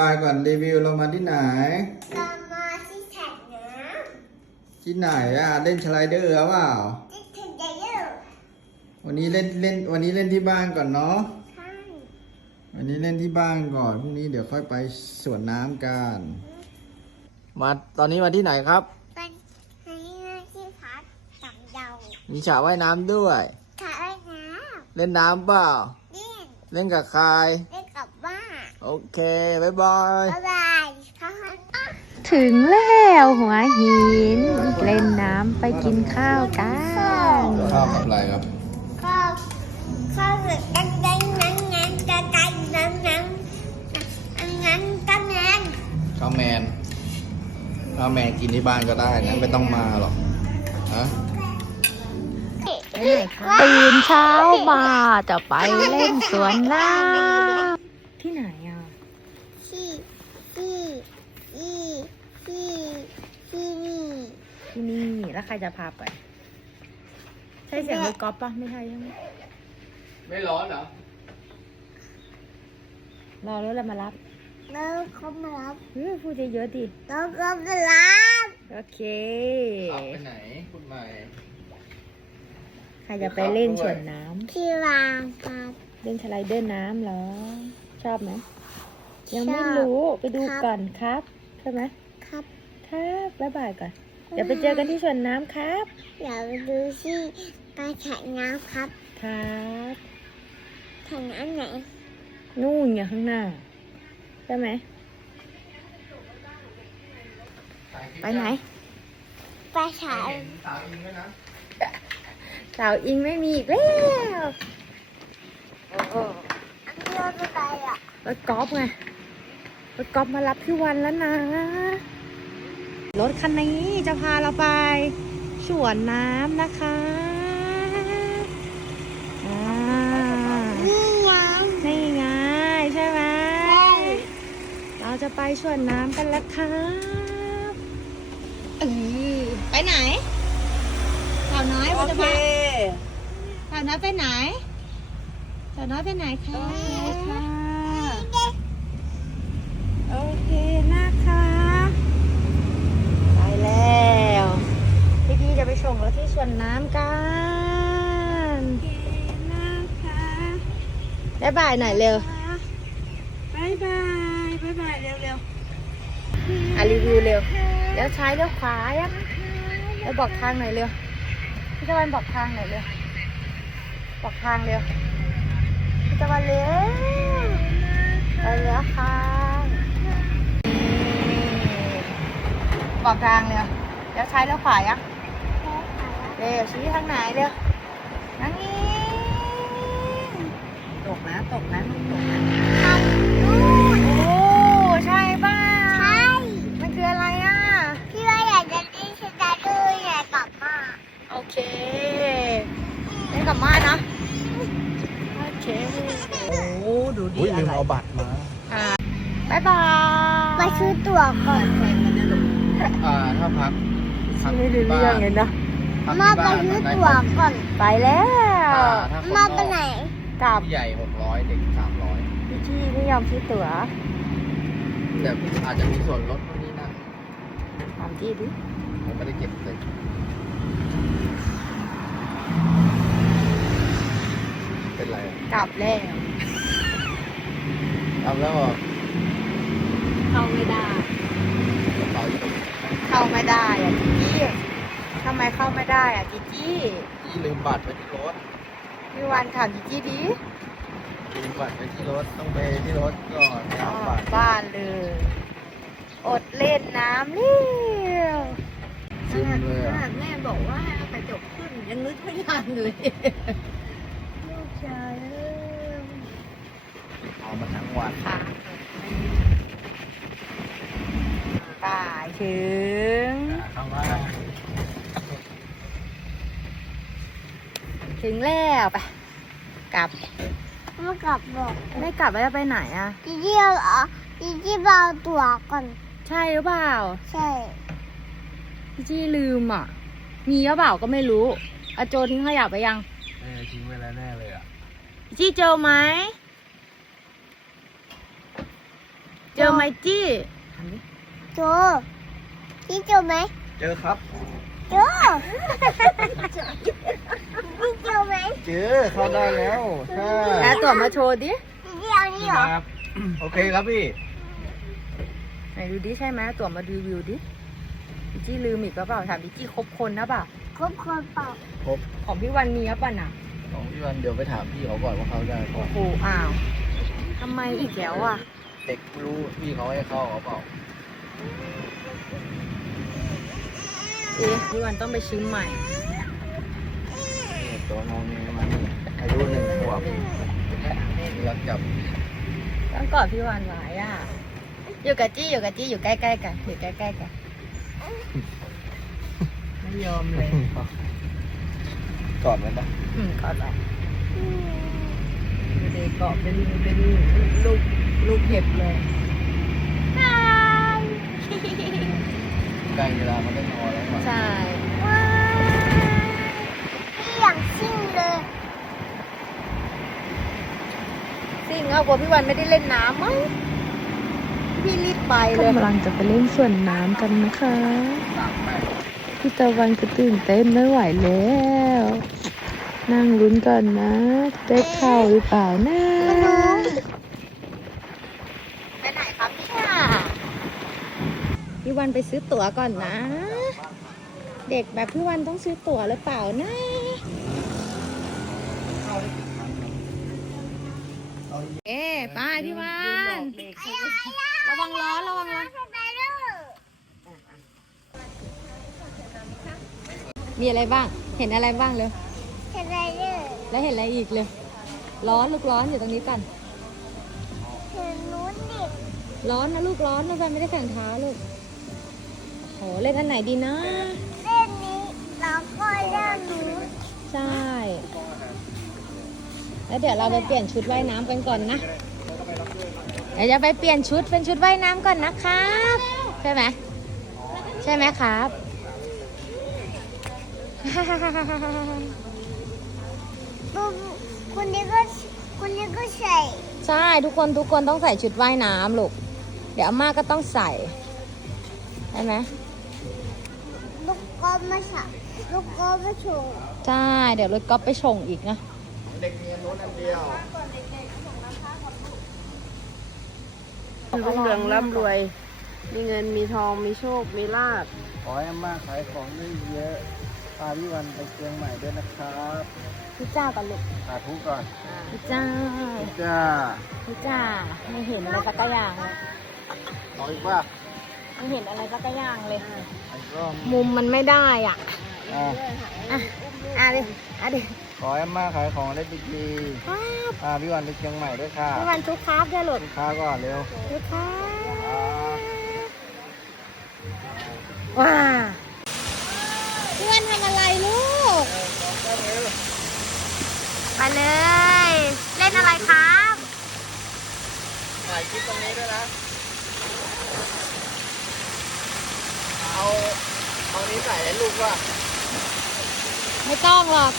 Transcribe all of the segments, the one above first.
บายก่อนรีวิวเรามาที่ไหนเรามาที่แท็กน้ที่ไหนอะเล่นสไลเดอร์หรือเปล่าำที่ถึงจะเยอะวันนี้เล่นเล่นวันนี้เล่นที่บ้านก่อนเนาะใช่วันนี้เล่นที่บ้านก่อนพรุ่งนี้เดี๋ยวค่อยไปสวนน้ำกันมาตอนนี้มาที่ไหนครับเป็นให้ที่พักกับเรามีฉาว่ายน้ำด้วยถ่ายน้เล่นน้ำเปล่าำเล่นเล่นกับใครเล่นกับบ้าน โอเคบ๊ายบายบ๊ายบายค่ะถึงแล้วหัวหิน เล่นน้ำไปกินข้าวกันข้าวกับอะไรครับข้าวข้าวสึกดังดังนั้นนั้นจะกันนั้นนั้นอันนั้นกันนั้นข้าวแมนข้าวแมนกินที่บ้านก็ได้นะไม่ต้องมาหรอกฮะตื่นเช้ามาจะไปเล่นสวนน้ำที่ไหนอะ ที่ที่ที่ที่ที่นี่ ที่นี่ แล้ว ใครจะพาไป ใช่เสียงรถกอล์ฟปะไม่ใช่ใช่ไหมไม่ร้อนเหรอ รอรถอะไรมารับแล้วเขามารับเฮ้ยพูดเยอะๆดิแล้วก็มารับโอเค ขับไปไหนพูดใหม่ใครจะไปเล่นสวนน้ำที่วางครับเล่นสไลเดอร์น้ำเหรอ ชอบไหมยังไม่ชอบรู้ไปดูครับ ก่อนครับ ใช่ไหมครับ ครับบ๊ายบายก่อน เดี๋ยวไปเจอกันที่สวนน้ำครับ เดี๋ยวไปดูที่ปลาฉายน้ำครับครับฉายน้ำไหน นู่นอย่างข้างหน้าใช่ไหม ไปไหน ปลาฉายสาวอิงด้วยนะสาวอิงไม่มีอีกแล้วอันนี้เราจะไปอะรถกอล์ฟไงรถกอล์ฟมารับพี่วันแล้วนะ รถคันนี้จะพาเราไปสวนน้ำนะคะอ่านี่ไงนี่ไงใช่ไหมเราจะไปสวนน้ำกันแล้วครับเออไปไหนสาวน้อยว่าจะไปสาวน้อยไปไหนสาวน้อยไปไหนคะค่ะโอเคนะคะ ไปแล้วพี่พี่จะไป ส่งเราที่สวนน้ำกันนะคะบ๊ายบายหน่อยเร็วบายบายบายบายเร็วเร็วอะรีวิวเร็วเลี้ยวซ้ายเลี้ยวขวายังแล้วบอกทางหน่อยเร็วพี่ตะวันบอกทางหน่อยเร็วบอกทางเร็วพี่ตะวันเร็วไปเลี้ยวค่ะบอกทางเร็วเลี้ยวซ้ายเลี้ยวขวายัง เร็วชี้ทางไหนเร็วนั่งนี้ ตกนะ ตกนะตกนะทางนู้นโอ้ใช่ป่ะใช่มันคืออะไรอะ พี่ว่าอยากจะเล่นสตาร์ทด้วยอยากกลับมาโอเคเล่นกับม่านะโอเคโอ้ดูดีอุ้ยอะลืมไรเอาบัตรมาอ่าบายบายไปซื้อตั๋วก่อนอ่าถ้าพักพักไม่รู้ที่เรื่บ้าองนเลยเนาะพัก มาที่ไปบ้านซื้อได้ตั๋วก่อนไปแล้วอ่าถ้าคนนมาอกไปไหนกลับผู้ใหญ่หกร้อยเด็กสามร้อยพี่ที่ไม่ยอมซื้อตั๋วแต่อาจจะมีส่วนลดตรงนี้นะถามจี้ดิผมไม่ได้เก็บเลยเป็นไรอะกลับแล้วเอาแล้วเหรอเข้าไม่ได้กระเป๋าอยู่ตรงนี้เข้าไม่ได้อะจีจี้ ทำไมเข้าไม่ได้อะจีจี้ที่ลืมบัตรไว้ที่รถพี่วันถามจีจี้ดิลืมบัตรไว้ที่รถต้องไปที่รถก่อนไปอเอาอบักตรบ้านเลย อดเล่นน้ำเลี้ยวซึมเลยขอะนาดแม่บอกว่าให้เอากระจกขึ้นยังนึกไม่ทันเลยลูกชายเอ้ยเอามาทั้งวันขาป่ายถึง ข้างล่าง ถึงแล้วไปกลับมากลับบอกไม่กลับแล้วจะไปไหนอะจีจี้เอาเหรอจีจี้เอาตั๋วก่อน ใช่หรือเปล่าใช่ พี่จี้ลืมอะ มีหรือเปล่าก็ไม่รู้อาโจทิ้งขยะไปยังเออทิ้งไว้แล้วแน่เลยอะพี่จี้เจอไหมเจอไหมจี้ถามดิเจอพี่เจอไหม เจอครับ เจอพี่เจอไหมเจอเข้าได้แล้วใช่แอาตัวมาโชว์ดิพี่เอานี่เหรอ ครับ โอเคครับพี่ ไหนดูดิใช่ไหมตัวมารีวิวดิดิจี้ลืมอีกหรือเปล่าถามดิจี้ครบคนนะเปล่าครบคนเปล่าครบของพี่วันมีหรือเปล่าน่ะของพี่วันเดี๋ยวไปถามพี่เขาก่อนว่าเขาได้ก่อนโอ้อ้าวทำไมอีกแล้วอะ เด็กรู้พี่เขาให้เข้าเขาเปล่า เอ๊ะพี่วันต้องไปชิมใหม่นี่ตัวน้องนี่มันอายุหนึ่งขวบรักจับต้องกอดพี่วันไว้อะ อยู่กับจี้อยู่กับจี้อยู่ใกล้ๆกันอยู่ใกล้ๆกันไม่ยอมเลยกอดมันปะอืมกอดไว้ดูดิเกาะเป็นเป็นลูกลูกเห็บเลย บาย ใกล้เวลามันได้นอนแล้วอะใช่ ว้าวพี่อย่างซิ่งเลยซิ่งเอากลัวพี่วันไม่ได้เล่นน้ำมั้งพี่รีบไปเลยกำลังจะไปเล่นส่วนน้ำกันนะคะตากไปพี่ตะวันก็ตื่นเต้นไม่ไหวแล้ว นั่งลุ้นก่อนนะได้เข้าหรือเปล่านะไปไหนครับเนี่ย พี่วันไปซื้อตั๋วก่อนนะ เด็กแบบพี่วันต้องซื้อตั๋วหรือเปล่านะเอ๊ไปพี่วันระวังร้อนระวังร้อนไปลูกมีอะไรบ้าง เห็นอะไรบ้างเลยทำไมลูกแล้วเห็นอะไรอีกเลยร้อนลูกร้อนอยู่ตรงนี้กันเห็นนู้นดิร้อนนะลูกร้อนนะฟันไม่ได้แข่งท้าลูกโห เล่นอันไหนดีนะ เล่นนี้แล้วก็เล่นนู้นใช่ แล้วเดี๋ยวเราไปเปลี่ยนชุดว่ายน้ำกันก่อนนะ เดี๋ยวจะไปเปลี่ยนชุดเป็นชุดว่ายน้ำก่อนนะครับ ใช่ไหม ใช่ไหมครับปุ๊บคนนี้ก็คนนี้ก็ใส่ ใช่ทุกคนทุกคนต้องใส่ชุดว่ายน้ำลูก เดี๋ยวอาม่าก็ต้องใส่ ใช่ไหมลู กก็มาใส่ลูกก็มาโชว์ใช่เดี๋ยวรถก๊อฟไปชงอีกนะ เด็กมีอันโน้นอันเดียวรุ่งเรืองร่ำรวย มีเงินมีทองมีโชค มีลาภขอให้อาม่าขายของได้เยอะพาพี่วันไปเชียงใหม่ด้วยนะครับพี่จ้าก่อนลูกสาธุก่อนพี่จ้าจ้าพี่จ้าไม่เห็นอะไรสักอย่างเลยเอาอีกป่ะ ไม่เห็นอะไรสักอย่างเลยอันก็มุมมันไม่ได้อะ อะอะอะดิอะดิขอให้อาม่าขายของได้ดีครับๆพาพี่วันไปเชียงใหม่ด้วยค่ะพี่วันทุกครับด้วยลูกลูกค้าก่อนเร็วทุกครับอ่าว้าพี่วันทำอะไรลูกไปเลย เล่นอะไรครับ ถ่ายคลิปตรงนี้ด้วยนะ เอาเอานี้ใส่ให้ลูกว่า ไม่ต้องหรอก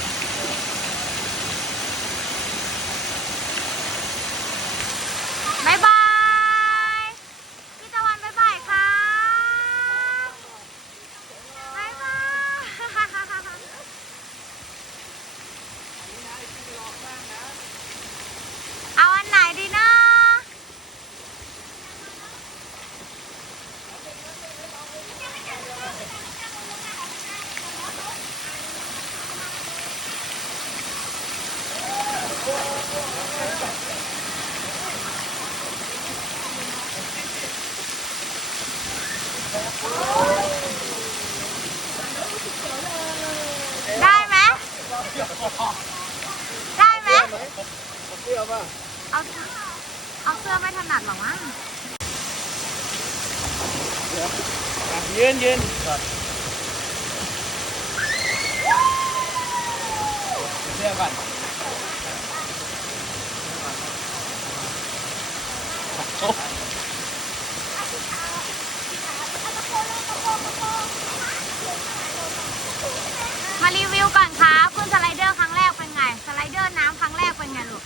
มารีวิวก่อนครับขึ้นสไลเดอร์ครั้งแรกเป็นไง สไลเดอร์น้ำครั้งแรกเป็นไงลูก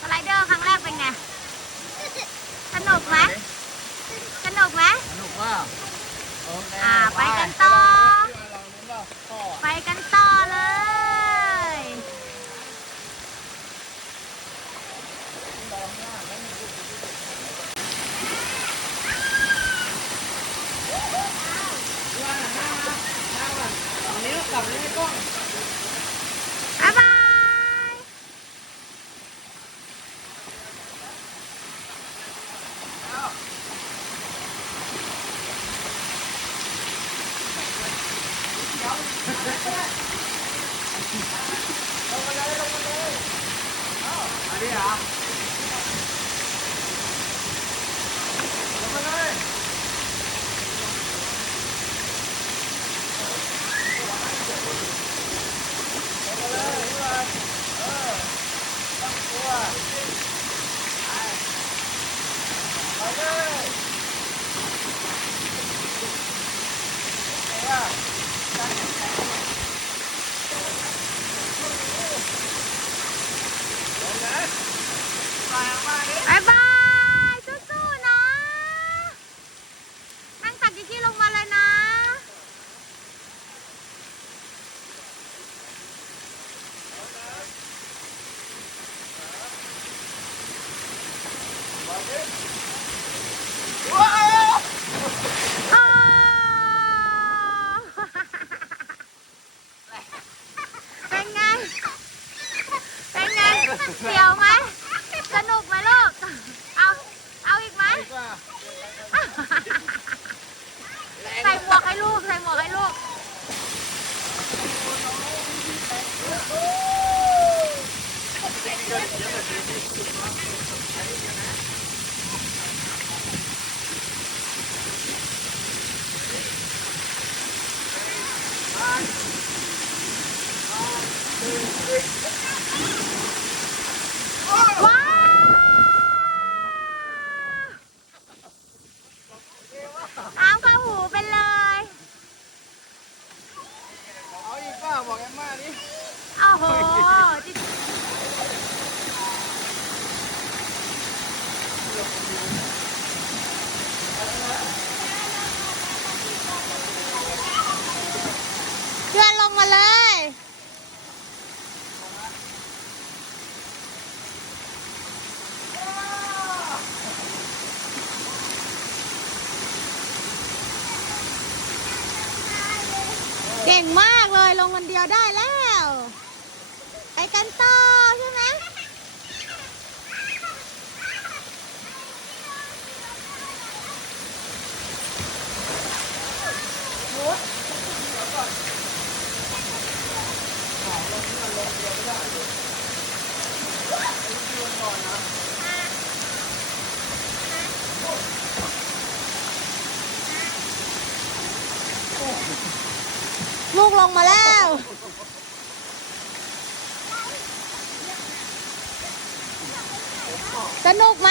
สไลเดอร์ครั้งแรกเป็นไง สนุกไหมสนุกไหม สนุกว่าอ่า ไปกันต่อ กลับเลยไม่ต้อง ราได้แล้ว กลงมาแล้ว สนุกไหม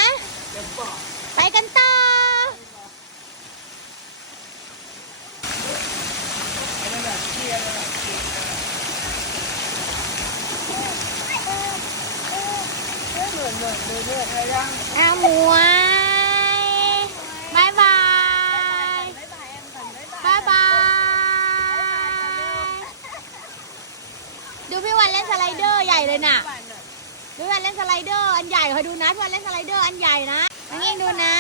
พี่วันเล่นสไลเดอร์ใหญ่เลยน่ะพี่วันเล่นสไลเดอร์อันใหญ่คอยดูนะพี่วันเล่นสไลเดอร์อันใหญ่นะน้องเองดูนะ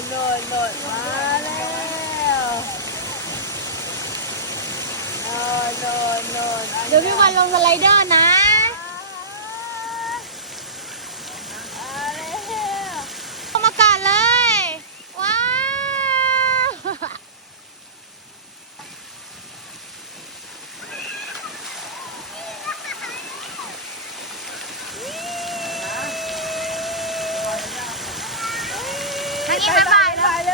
นโนนโนนมาแล้วโดนโนนโนนเดี๋ยวพี่วันลงสไลเดอร์นะ 拜拜。นส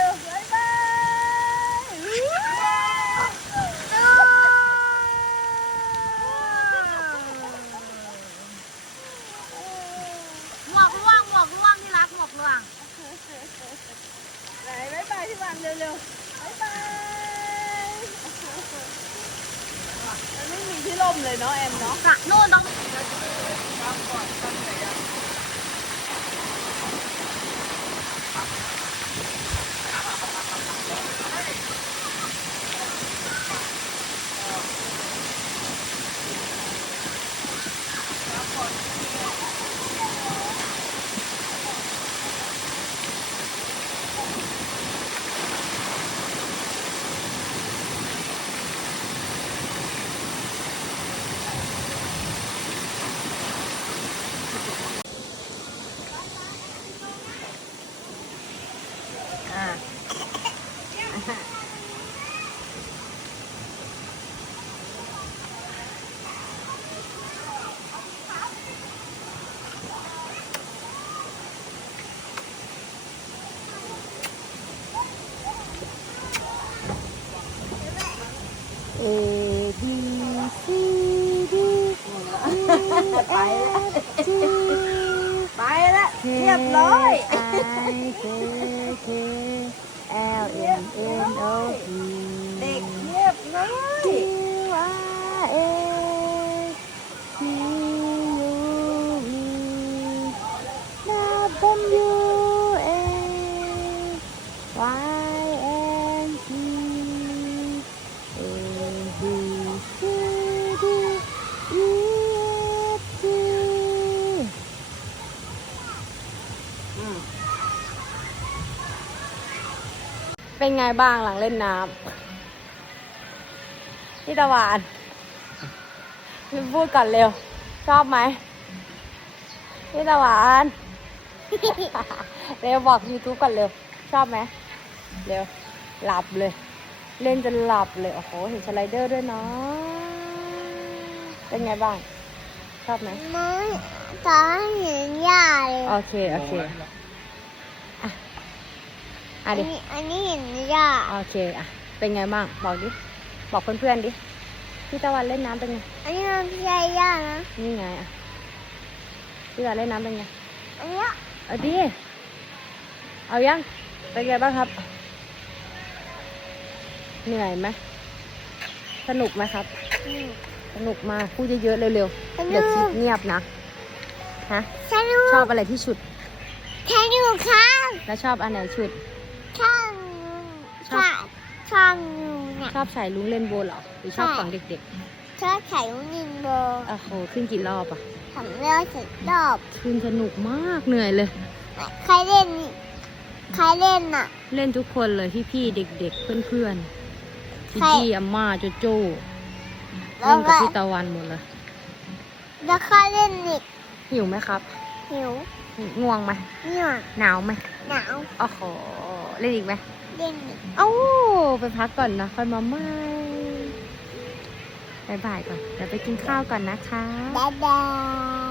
A B C D E F G ไปละเรียบร้อย I K K L M N O P เด็กเรียบร้อย Q R S เป็นไงบ้างหลังเล่นน้ำพี่ตะวันพี่พูดก่อนเร็ว ชอบไหมพี่ตะวันเร็วบอกยูทูบก่อนเร็ว ชอบไหมเร็ว หลับเลย เล่นจนหลับเลยโอ้โหเห็นสไลเดอร์ด้วยเนาะเป็นไงบ้าง ชอบไหมไม่ตาเห็นยาเลยโอเค โอเคอะ อะอันดินี้อันนี้เห็นยาโอเคอะเป็นไงบ้างบอกดิบอกเพื่อนๆดิพี่ตะวันเล่นน้ำเป็นไงอันนี้มันไม่ใช่ยานะนี่ไงอะพี่ตะวันเล่นน้ำเป็นไงอันเนี้ยเอาดิเอายังเป็นไงบ้างครับ เหนื่อยไหมสนุกไหมครับ อืม สนุกมากพูดเยอะๆเร็วสๆนุกเดี๋ยวคลิปเงียบนะฮะสนุกชอบอะไรที่สุดสนุกครับแล้วชอบอันไหนสุด ชอบ ช ช อ อบ บ ชอบหนูเนี่ย ชอบใส่ลุงเล่นโบว์เหรอ หรือชอบใช่ ของเด็กชอบไข่ลูกนินโบๆโอ้โหขึ้นกี่รอบอะทำเลือดสุดรอบขึ้นสนุกมากเหนื่อยเลย ใครเล่นนี่ใครเล่นน่ะ เล่นทุกคนเลยพี่พี่ๆเด็ก ๆ เพื่อนๆพี่ใครพี่อาม่าโจโจ้แล้เล่วนกับก็พี่ตะวันหมดเลยแล้วใครเล่นอีกหิวไหมครับหิวง่วงไหมเนี่ยหนาวไหมหนาวโอ้โหเล่นอีกไหม เล่นอีกเอ้าไปพักก่อนนะค่อยมาใหม่บายบายก่อนเดี๋ยวไปกินข้าวก่อนนะคะบ๊ายบา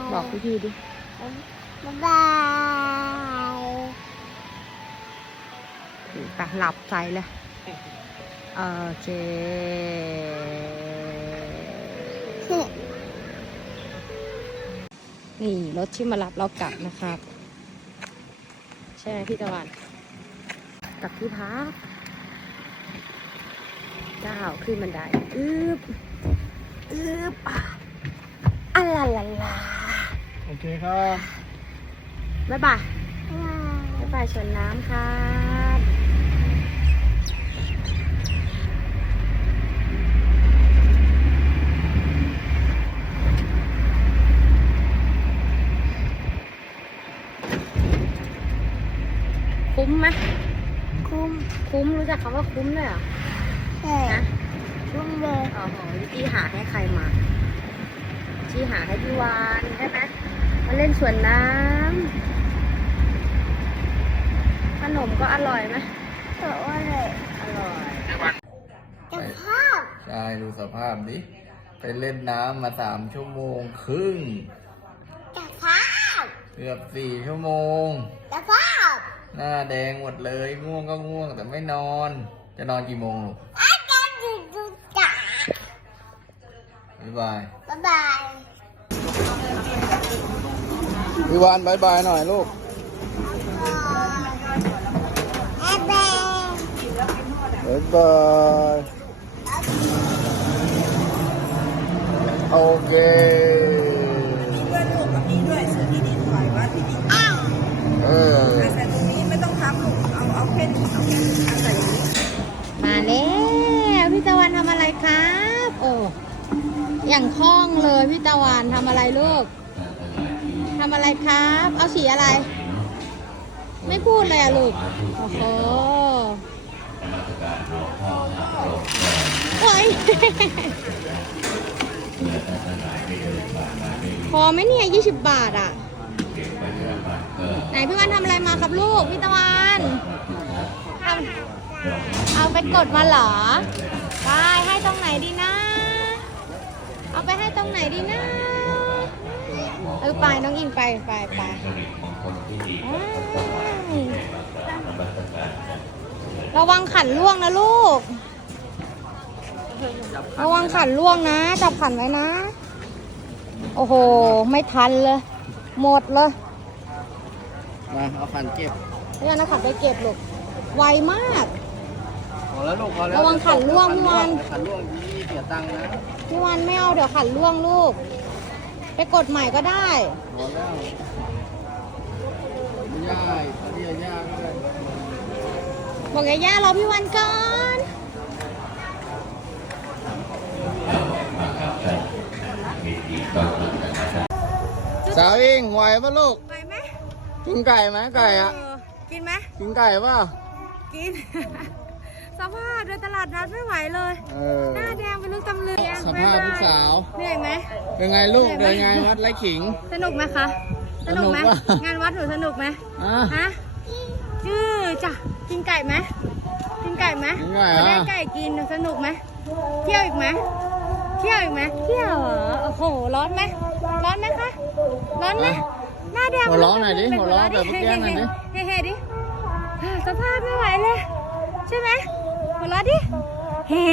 ยบอกพี่พี่ๆดิบ๊ายบายไปหลับใจเลยโอเคนี่รถที่มารับเรากลับนะครับ ใช่ไหมพี่ตะวัน กลับที่พักก้าวขึ้นบันไดอึบอึบอะอะลาลาลาโอเคครับบ๊ายบายบ๊ายบายชวนน้ำครับคุ้มไหม คุ้ม คุ้มรู้จักคำว่าคุ้มด้วยเหรอใช่นะคุ้มเลยโอ้โหพี่หาให้ใครมาพี่หาให้พี่วานใช่ไหมมาเล่นสวนน้ำขนมก็อร่อยไหมแต่ว่าเลยอร่อยจะภาพใช่ดูสภาพดิไปเล่นน้ำมาสามชั่วโมงครึ่งจะภาพเกือบสี่ชั่วโมงจะภาพ หน้าแดงหมดเลยง่วงก็ง่วงแต่ไม่นอน จะนอนกี่โมงลูกบ๊ายบายบ๊ายบายวิวานบายบายหน่อยลูกบ๊ายบายบ๊ายบายโอเคเออ มาแล้วพี่ตะวันทำอะไรครับ โอ้อย่างคล่องเลยพี่ตะวันทำอะไรลูกทำอะไรครับ เอาสีอะไร ไม่พูดเลยอะลูกโอ้โหโอ้ยพอไหมเนี่ยยี่สิบบาทอะไหนพี่วันทำอะไรมาครับลูกพี่ตะวัน ทำเอาไปกดมาเหรอไปให้ตรงไหนดีนะ เอาไปให้ตรงไหนดีนะ เออไปน้องอิงไปไปไปอ้ายระวังขันล่วงนะลูก ระวังขันล่วงนะ จับขันไว้นะ โอ้โห ไม่ทันเลย หมดเลย มาเอาขันเก็บพี่วันนะขันไปเก็บลูก ไวมาก พอแล้วลูกพอแล้วระวังขันร่วงพี่วัน ขันร่วงยี่เสียตังค์นะพี่วันไม่เอาเดี๋ยวขันล่วงลูก ไปกดใหม่ก็ได้ พอแล้วย่าเรียกย่าก็ได้บอกยาย่ารอพี่วันก่อนสาวอิงไหวปะลูก ไปไหมกินไก่ไหมไก่อะกินไหมกินไก่ป่ะ กิน สภาพเดินตลาดนัดไม่ไหวเลย เออ หน้าแดงเป็นลูกตำลึงสภาพลูกสาว เหนื่อยไหม เป็นไงลูกเหนื่เดิอยนไหมไงวัดไร่ขิง สนุกไหมคะ สนุกไหม สนุกว่ะงานวัดหนูสนุกไหมอะ ฮะชื่อจ้ะ กินไก่ไหมกินไก่ไหมกินไก่เหรอได้ไก่กินสนุกไหม เที่ยวอีกไหม เที่ยวอีกไหม เที่ยวเหรอโอ้โห ร้อนไหม ร้อนไหมคะ ร้อนไหม หน้าแดงหัวเราะหน่อยดิเป็หัวเราะแบบเมื่อกี้หน่อยดิ เฮ้เฮ้ดิ สภาพไม่ไหวเลย ใช่ไหมหัวเราะดิเฮ้